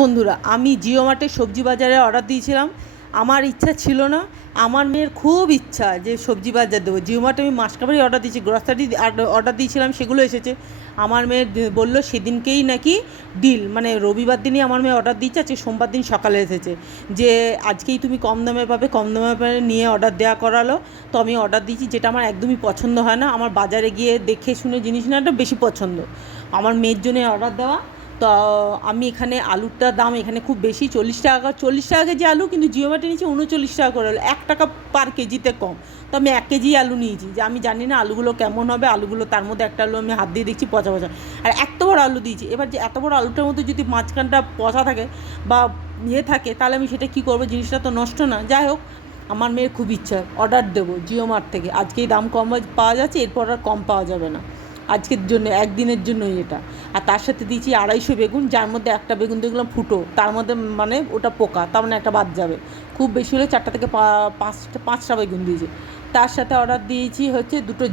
বন্ধুরা, আমি জিও মার্টে সবজি বাজারে অর্ডার দিয়েছিলাম। আমার ইচ্ছা ছিল না, আমার মেয়ের খুব ইচ্ছা যে সবজি বাজার দেবো। জিও মার্টে আমি মাসকাবারি অর্ডার দিয়েছি, গ্রসারি অর্ডার দিয়েছিলাম, সেগুলো এসেছে। আমার মেয়ের বললো সেদিনকেই নাকি ডিল, মানে রবিবার দিনই আমার মেয়ে অর্ডার দিচ্ছে, আজকে সোমবার দিন সকালে এসেছে যে আজকেই তুমি কম দামে পাবে, কম দামে পাবে নিয়ে অর্ডার দেওয়া করালো। তো আমি অর্ডার দিয়েছি, যেটা আমার একদমই পছন্দ হয় না। আমার বাজারে গিয়ে দেখে শুনে জিনিস নেওয়াটা বেশি পছন্দ, আমার মেয়ের জন্য অর্ডার দেওয়া। তো আমি এখানে আলুরটার দাম এখানে খুব বেশি, 40 টাকা কেজি আলু, কিন্তু জিও মার্টে নিচে 39 টাকা করে, 1 টাকা পার কেজিতে কম। তো আমি 1 কেজি আলু নিয়েছি, যে আমি জানি না আলুগুলো কেমন হবে। আলুগুলো তার মধ্যে একটা আলু আমি হাত দিয়ে দেখছি পচা পচা, আর এত বড় আলু দিয়েছি। এবার যে এত বড় আলুটার মধ্যে যদি মাঝখানটা পচা থাকে বা থাকে, তাহলে আমি সেটা কী করবো? জিনিসটা তো নষ্ট না। যাই হোক, আমার মেয়ের খুব ইচ্ছা অর্ডার দেবো জিও মার্ট থেকে। আজকেই দাম কম পাওয়া যাচ্ছে, এরপর আর কম পাওয়া যাবে না। আজকের জন্য, একদিনের জন্যই এটা। আর তার সাথে দিয়েছি 250 বেগুন, যার মধ্যে একটা বেগুন দেখলাম ফুটো, তার মধ্যে মানে ওটা পোকা, তার মানে একটা বাদ যাবে। খুব বেশি হলে 4টা থেকে 5টা বেগুন দিয়েছি। তার সাথে অর্ডার দিয়েছি হচ্ছে দুটো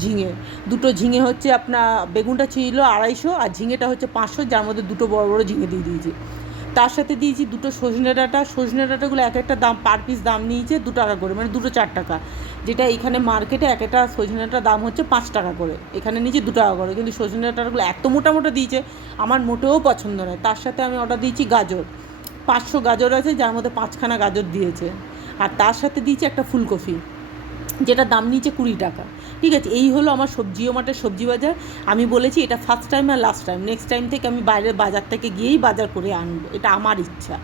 ঝিঙে হচ্ছে আপনার, বেগুনটা ছিল 250 আর ঝিঙেটা হচ্ছে 500, যার মধ্যে দুটো বড় বড় ঝিঙে দিয়ে দিয়েছি। তার সাথে দিয়েছি দুটো সজনে ডাঁটাগুলো এক একটা দাম, পার পিস দাম নিয়েছে 2 টাকা করে, মানে দুটো 4 টাকা। যেটা এখানে মার্কেটে এক একটা সজনে ডাঁটার দাম হচ্ছে 5 টাকা করে, এখানে নিয়েছি 2 টাকা করে। কিন্তু সজনে ডাঁটাগুলো এত মোটা মোটা দিয়েছে, আমার মোটেও পছন্দ নয়। তার সাথে আমি অর্ডার দিয়েছি গাজর, 500 গাজর আছে, যার মধ্যে 5খানা গাজর দিয়েছে। আর তার সাথে দিয়েছি একটা ফুলকপি, যেটার দাম নিচে 20 টাকা। ঠিক আছে, এই হলো আমার জিও মার্টের সবজি বাজার। আমি বলেছি এটা ফার্স্ট টাইম আর লাস্ট টাইম, নেক্সট টাইম থেকে আমি বাইরের বাজার থেকে গিয়েই বাজার করে আনবো, এটা আমার ইচ্ছা।